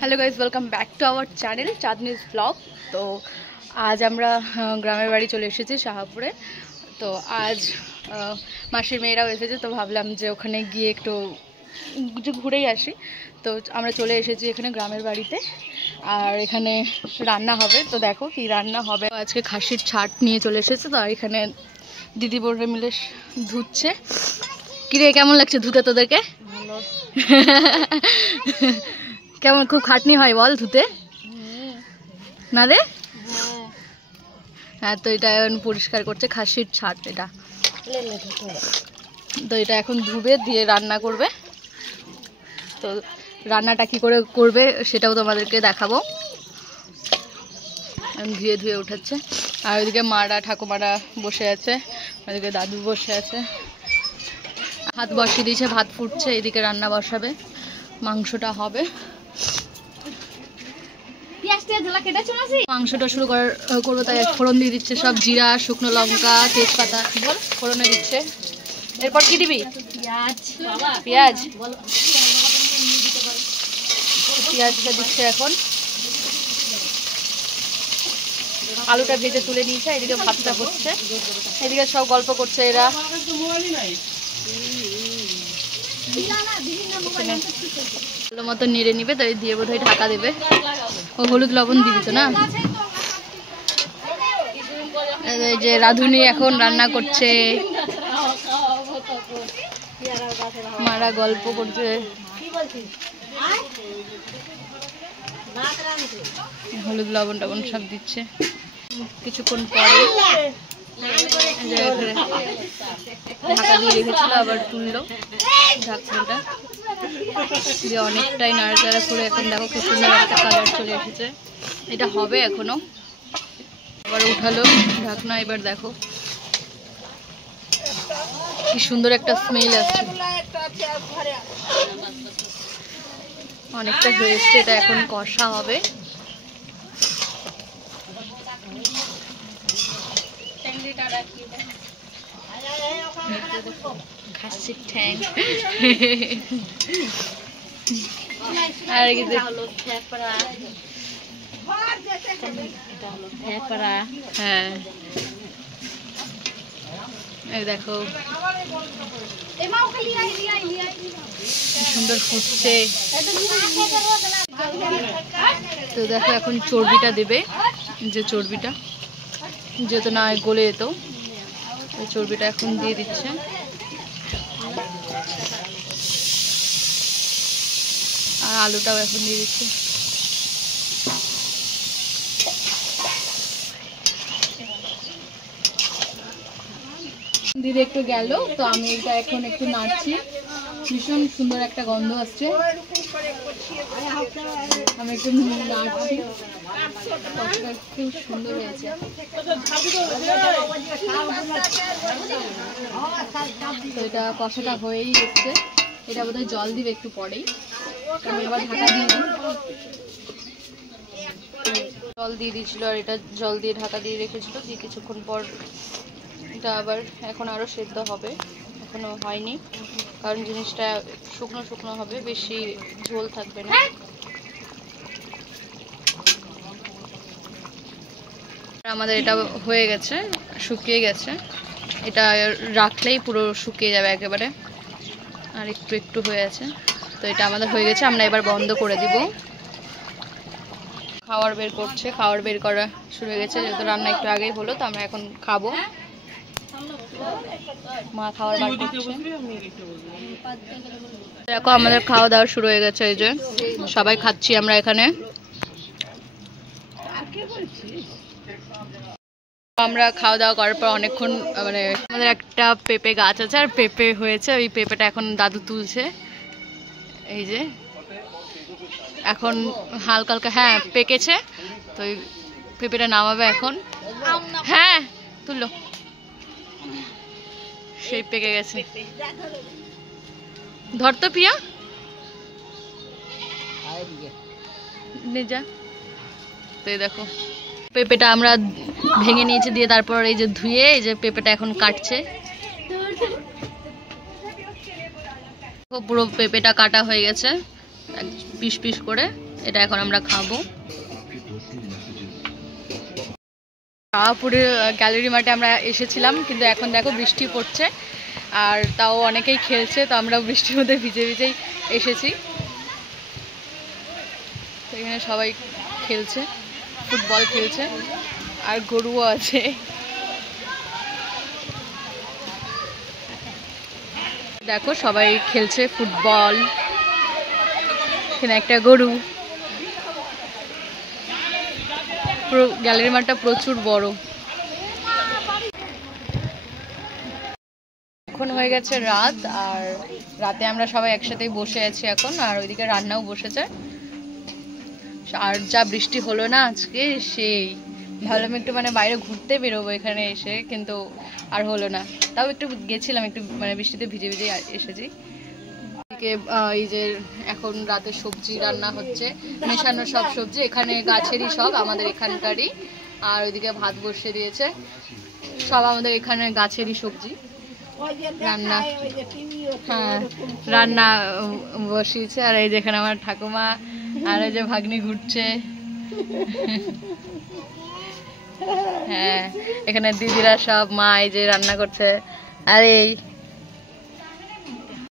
Hello guys welcome back to our channel Chandni's blog. तो आज আমরা গ্রামের বাড়ি চলে এসেছি শাহপুরে। তো আজ মাসির মেয়েরাও এসেছে, তো ভাবলাম যে ওখানে গিয়ে একটু ঘুরেই আসি। তো আমরা চলে এসেছি এখানে গ্রামের বাড়িতে, আর এখানে রান্না হবে। তো দেখো কি রান্না হবে। আজকে খাসির ছাট নিয়ে চলে এসেছে। তো এখানে দিদি বোনরা মিলে ধুচ্ছে। কিরে কেমন লাগছে ধুতে তোদেরকে? ভালো। কেমন খুব খাটনি হয় বল ধুতে না রে? হ্যাঁ, তো এটা এখন পরিষ্কার করছে খাসির ছাট। এটা তো এটা এখন ধুবে দিয়ে রান্না করবে। তো রান্নাটা কি করে করবে সেটাও তোমাদেরকে দেখাবো। ধুয়ে ধুয়ে উঠাচ্ছে, আর ওইদিকে মারা ঠাকুমারা বসে আছে, ওইদিকে দাদু বসে আছে। ভাত বসিয়ে দিয়েছে, ভাত ফুটছে, এদিকে রান্না বসাবে, মাংসটা হবে। মাংসটা শুরু করবো, তাই ফোড়ন দিয়ে দিচ্ছে সব জিরা, শুকনো লঙ্কা, তেজপাতা ফোড়নে দিচ্ছে। এরপর কি দিবি? পেঁয়াজ পেঁয়াজটা দিচ্ছে এখন। আলুটা ভেজে তুলে নিয়েছে, এদিকে ভাতটা হচ্ছে, এদিকে সব গল্প করছে এরা। ভালো মতো নেড়ে নিবে, তাই দিয়ে বোধহয় ঢাকা দেবে। ও হলুদ লবণ দিবি তো না? এই যে রাধুনি এখন রান্না করছে, মারা গল্প করছে, হলুদ লবণ টবণ সব দিচ্ছে। কিছুক্ষণ পরে ঢাকা দিয়ে রেখেছিল, আবার তুললো ঢাকনাটা দিয়ে অনেকটাই নাড়াচাড়া করে এখন দেখো খুব সুন্দর একটা কালার চলে এসেছে। এটা হবে এখনো, আবার উঠালো ঢাকনা। এবার দেখো কি সুন্দর একটা স্মেল আসছে, অনেকটা হয়ে এসছে। এটা এখন কষা হবে। খাসির ঠ্যাং আর হ্যাঁ, এই দেখো সুন্দর ফুটছে। তো দেখো এখন চর্বিটা দেবে, যে চর্বিটা যেহেতু না গলে যেত, ওই চর্বিটা এখন দিয়ে দিচ্ছে। আর আলুটাও এখন দিয়ে দিচ্ছে। দিদি একটু গেল, তো আমি এটা এখন একটু নাড়ছি। ভীষণ সুন্দর একটা গন্ধ আসছে, আমি একটু নাড়ছি। খুব সুন্দর হয়েছে। তো এটা কষাটা হয়েই এসছে। এটা বোধহয় জল দিবে একটু পরেই, আমি আবার ঢাকা দিয়ে দিই। জল দিয়ে দিয়েছিল, আর এটা জল দিয়ে ঢাকা দিয়ে রেখেছিল। দিয়ে কিছুক্ষণ পর এটা আবার এখন আরও সেদ্ধ হবে, এখনো হয়নি, কারণ জিনিসটা শুকনো শুকনো হবে, বেশি ঝোল থাকবে না। আমাদের এটা হয়ে গেছে, শুকিয়ে গেছে। এটা রাখলেই পুরো শুকিয়ে যাবে একেবারে, আর একটু একটু হয়ে আছে। তো এটা আমাদের হয়ে গেছে, আমরা এবার বন্ধ করে দিব। খাওয়ার বের করছে, খাওয়ার বের করা শুরু হয়ে গেছে, যেহেতু রান্না একটু আগেই হলো। তো আমরা এখন খাবো। মা খাওয়ার বার করছে। দেখো আমাদের খাওয়া দাওয়া শুরু হয়ে গেছে, এই যে সবাই খাচ্ছি আমরা এখানে। আমরা খাওয়া দাওয়া করার পর অনেকক্ষণ, মানে আমাদের একটা পেঁপে গাছ আছে, আর পেঁপে হয়েছে। ওই পেঁপেটা এখন দাদু তুলছে, এই যে এখন হালকা হালকা হ্যাঁ পেকেছে। তো ওই পেঁপেটা নামাবে এখন। হ্যাঁ তুললো, সেই পেকে গেছে। ধর তো পিয়া, নে যা। তো এই দেখো পেঁপেটা আমরা ভেঙে নিয়েছি, দিয়ে তারপর এই যে ধুয়ে এই যে পেঁপেটা এখন কাটছে। পুরো পেঁপেটা কাটা হয়ে গেছে পিস পিস করে। এটা এখন আমরা খাবো। শাহপুরের গ্যালারি মাঠে আমরা এসেছিলাম, কিন্তু এখন দেখো বৃষ্টি পড়ছে, আর তাও অনেকেই খেলছে, তো আমরা বৃষ্টির মধ্যে ভিজে ভিজেই এসেছি। তো এখানে সবাই খেলছে, ফুটবল খেলছে, আর গরুও আছে। দেখো সবাই খেলছে ফুটবল, এখানে একটা গরু। পুরো গ্যালারি মাঠটা প্রচুর বড়। এখন হয়ে গেছে রাত, আর রাতে আমরা সবাই একসাথেই বসে আছি এখন, আর ওইদিকে রান্নাও বসেছে। আর যা বৃষ্টি হলো না আজকে, সেই ভাবলাম একটু মানে বাইরে ঘুরতে বেরোবো এখানে এসে, কিন্তু আর হলো না। তাও একটু গেছিলাম, একটু মানে বৃষ্টিতে ভিজে ভিজে এসেছি। এই যে এখন রাতে সবজি রান্না হচ্ছে, মেশানো সব সবজি, এখানে গাছেরই সব, আমাদের এখানকারই। আর ওইদিকে ভাত বসিয়ে দিয়েছে, সব আমাদের এখানে গাছেরই সবজি রান্না। হ্যাঁ, রান্না বসিয়েছে। আর এই যেখানে আমার ঠাকুমা আর এই যে ভাগ্নি ঘুরছে। হ্যাঁ, এখানে দিদিরা সব, মা এই যে রান্না করছে। আর এই